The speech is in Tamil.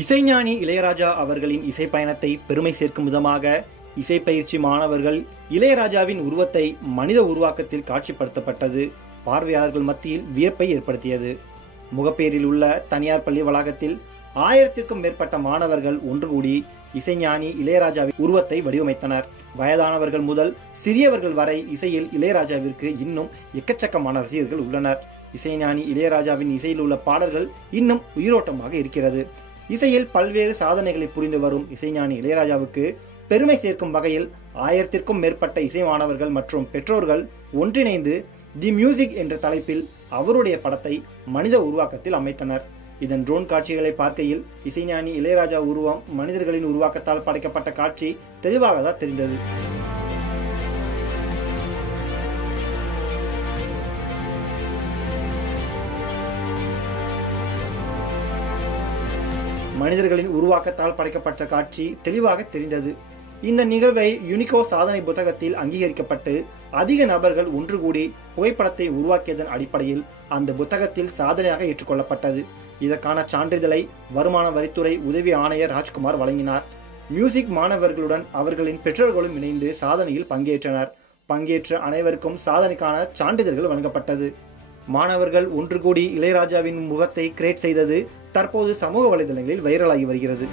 இசைஞானி இளையராஜா அவர்களின் இசை பயணத்தை பெருமை சேர்க்கும் விதமாக இசைப்பயிற்சி மாணவர்கள் இளையராஜாவின் உருவத்தை மனித உருவாக்கத்தில் காட்சிப்படுத்தப்பட்டது பார்வையாளர்கள் மத்தியில் வியப்பை ஏற்படுத்தியது. முகப்பேரில் உள்ள தனியார் பள்ளி வளாகத்தில் 1000க்கும் மேற்பட்ட மாணவர்கள் ஒன்று கூடி இசைஞானி இளையராஜாவின் உருவத்தை வடிவமைத்தனர். வயதானவர்கள் முதல் சிறியவர்கள் வரை இசையில் இளையராஜாவிற்கு இன்னும் எக்கச்சக்கமான ரசிகர்கள் உள்ளனர். இசைஞானி இளையராஜாவின் இசையில் உள்ள பாடல்கள் இன்னும் உயிரோட்டமாக இருக்கிறது. இசையில் பல்வேறு சாதனைகளை புரிந்து வரும் இசைஞானி இளையராஜாவுக்கு பெருமை சேர்க்கும் வகையில் 1000க்கும் மேற்பட்ட இசை மாணவர்கள் மற்றும் பெற்றோர்கள் ஒன்றிணைந்து தி மியூசிக் என்ற தலைப்பில் அவருடைய படத்தை மனித உருவாக்கத்தில் அமைத்தனர். இதன் ட்ரோன் காட்சிகளை பார்க்கையில் இசைஞானி இளையராஜா உருவம் மனிதர்களின் உருவாக்கத்தால் படைக்கப்பட்ட காட்சி தெளிவாக தான் தெரிந்தது. மனிதர்களின் உருவாக்கத்தால் படைக்கப்பட்ட காட்சி தெளிவாக தெரிந்தது. இந்த நிகழ்வை யுனிகோ சாதனை புத்தகத்தில் அங்கீகரிக்கப்பட்டு அதிக நபர்கள் ஒன்று கூடி புகைப்படத்தை உருவாக்கியதன் அடிப்படையில் அந்த புத்தகத்தில் சாதனையாக ஏற்றுக்கொள்ளப்பட்டது. இதற்கான சான்றிதழை வருமான வரித்துறை உதவி ஆணையர் ராஜ்குமார் வழங்கினார். மியூசிக் மாணவர்களுடன் அவர்களின் பெற்றோர்களும் இணைந்து சாதனையில் பங்கேற்றனர். பங்கேற்ற அனைவருக்கும் சாதனைக்கான சான்றிதழ்கள் வழங்கப்பட்டது. மாணவர்கள் ஒன்று கூடி இளையராஜாவின் முகத்தை கிரியேட் செய்தது தற்போது சமூக வலைதளங்களில் வைரலாகி வருகிறது.